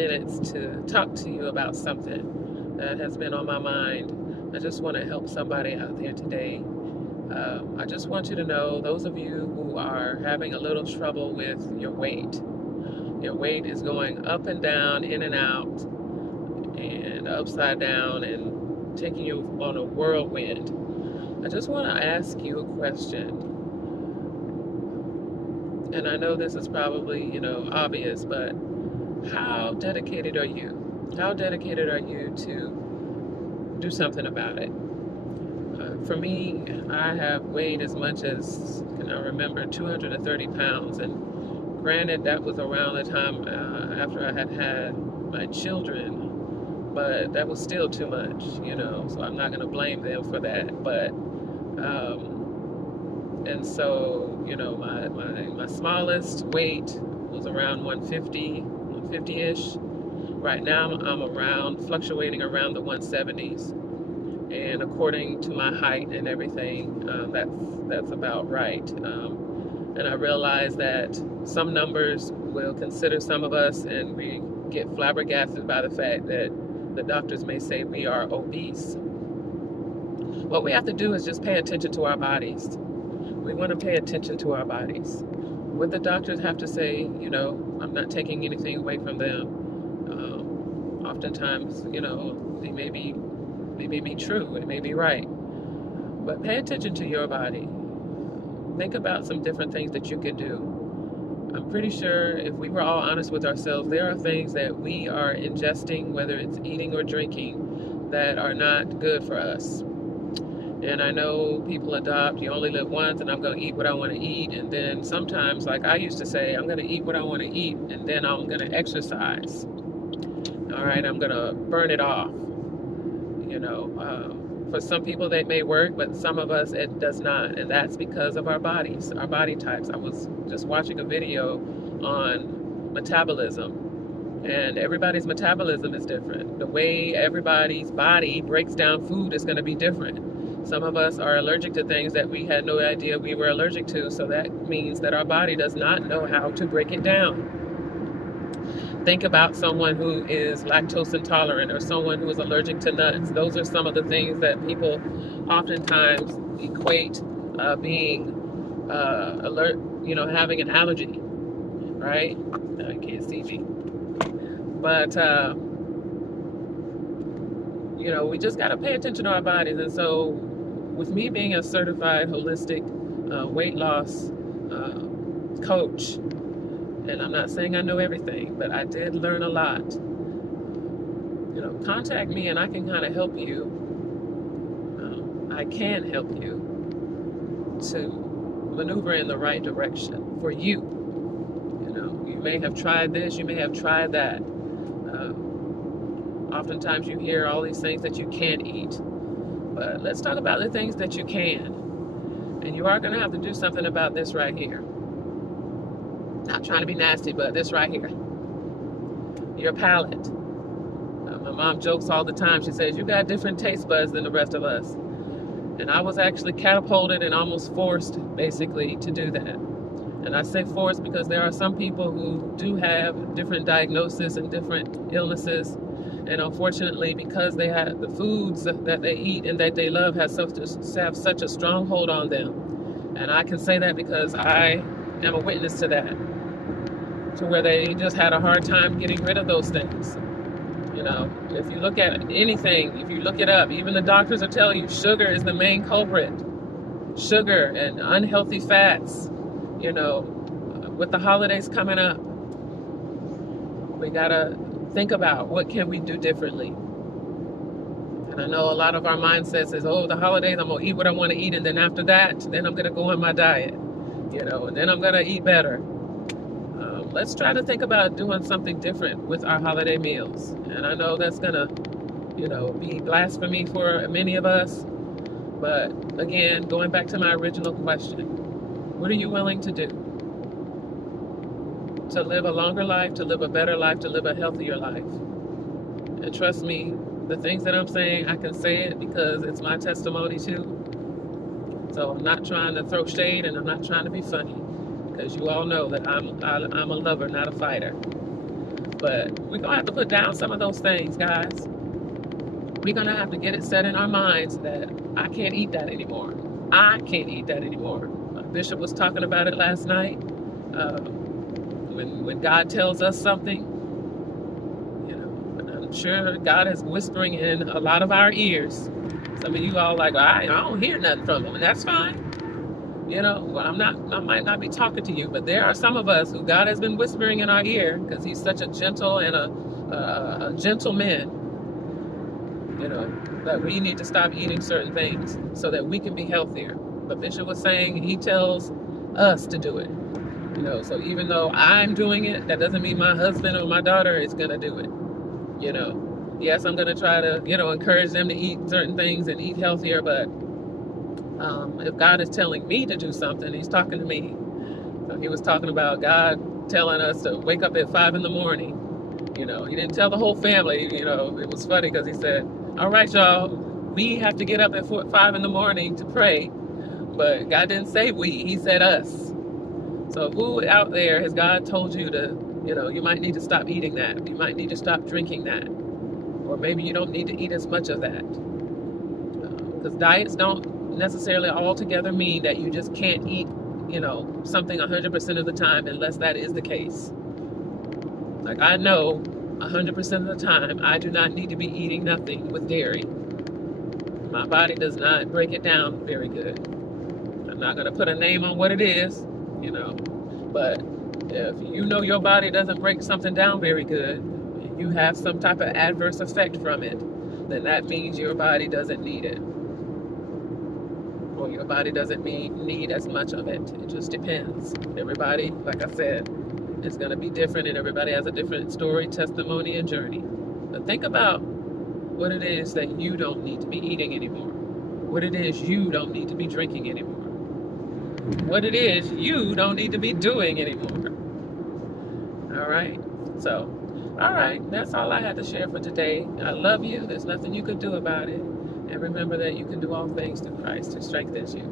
minutes to talk to you about something that has been on my mind. I just want to help somebody out there today. I just want you to know, those of you who are having a little trouble with your weight is going up and down, in and out, and upside down, and taking you on a whirlwind. I just want to ask you a question. And I know this is probably, obvious, but how dedicated are you? How dedicated are you to do something about it? For me, I have weighed as much as, can I remember, 230 pounds. And granted, that was around the time after I had my children, but that was still too much, so I'm not going to blame them for that. But, and so, my smallest weight was around 150-ish. Right now, I'm fluctuating around the 170s. And according to my height and everything, that's about right. And I realize that some numbers will consider some of us, and we get flabbergasted by the fact that the doctors may say we are obese. What we have to do is just pay attention to our bodies. We want to pay attention to our bodies. What the doctors have to say, I'm not taking anything away from them. Oftentimes, they may be true, it may be right. But pay attention to your body. Think about some different things that you can do. I'm pretty sure if we were all honest with ourselves, there are things that we are ingesting, whether it's eating or drinking, that are not good for us. And I know people adopt, you only live once, and I'm going to eat what I want to eat. And then sometimes, like I used to say, I'm going to eat what I want to eat, and then I'm going to exercise. All right, I'm going to burn it off. For some people that may work, but some of us it does not, and that's because of our bodies, our body types. I was just watching a video on metabolism, and everybody's metabolism is different. The way everybody's body breaks down food is going to be different. Some of us are allergic to things that we had no idea we were allergic to, so that means that our body does not know how to break it down. Think about someone who is lactose intolerant or someone who is allergic to nuts. Those are some of the things that people oftentimes equate being alert, having an allergy, right? I can't see me. But, we just got to pay attention to our bodies. And so with me being a certified holistic weight loss coach, and I'm not saying I know everything, but I did learn a lot. Contact me and I can kind of help you. I can help you to maneuver in the right direction for you. You may have tried this, you may have tried that. Oftentimes you hear all these things that you can't eat. But let's talk about the things that you can. And you are going to have to do something about this right here. Not trying to be nasty, but this right here. Your palate. My mom jokes all the time. She says, you got different taste buds than the rest of us. And I was actually catapulted and almost forced, basically, to do that. And I say forced because there are some people who do have different diagnoses and different illnesses. And unfortunately, because they have the foods that they eat and that they love have such a strong hold on them. And I can say that because I am a witness to that. To where they just had a hard time getting rid of those things. If you look at anything, if you look it up, even the doctors will tell you sugar is the main culprit. Sugar and unhealthy fats. With the holidays coming up, we gotta think about what can we do differently. And I know a lot of our mindset is, the holidays, I'm gonna eat what I want to eat, and then after that, then I'm gonna go on my diet, and then I'm gonna eat better. Let's try to think about doing something different with our holiday meals. And I know that's gonna, be blasphemy for many of us. But again, going back to my original question, what are you willing to do? To live a longer life, to live a better life, to live a healthier life. And trust me, the things that I'm saying, I can say it because it's my testimony too. So I'm not trying to throw shade, and I'm not trying to be funny, because you all know that I'm a lover, not a fighter. But we're going to have to put down some of those things, guys. We're going to have to get it set in our minds that I can't eat that anymore. I can't eat that anymore. Bishop was talking about it last night. When God tells us something, you know, and I'm sure God is whispering in a lot of our ears. Some of you all like, I don't hear nothing from him, and that's fine. You know, well, I might not be talking to you, but there are some of us who God has been whispering in our ear because he's such a gentle and a gentleman, you know, that we need to stop eating certain things so that we can be healthier. But Bishop was saying he tells us to do it. You know, so even though I'm doing it, that doesn't mean my husband or my daughter is going to do it. You know, yes, I'm going to try to, you know, encourage them to eat certain things and eat healthier, but if God is telling me to do something, he's talking to me. So he was talking about God telling us to wake up at 5 in the morning. You know, he didn't tell the whole family. You know, it was funny because he said, all right, y'all, we have to get up at 5 in the morning to pray. But God didn't say we, he said us. So who out there has God told you to, you know, you might need to stop eating that. You might need to stop drinking that. Or maybe you don't need to eat as much of that. Because diets don't necessarily altogether mean that you just can't eat, you know, something 100% of the time unless that is the case. Like I know 100% of the time I do not need to be eating nothing with dairy. My body does not break it down very good. I'm not going to put a name on what it is, you know, but if you know your body doesn't break something down very good, you have some type of adverse effect from it, then that means your body doesn't need it. Or your body doesn't need as much of it. It just depends. Everybody, like I said, is going to be different, and everybody has a different story, testimony, and journey. But think about what it is that you don't need to be eating anymore. What it is you don't need to be drinking anymore. What it is you don't need to be doing anymore. All right. So, all right. That's all I had to share for today. I love you. There's nothing you can do about it. And remember that you can do all things through Christ who strengthens you.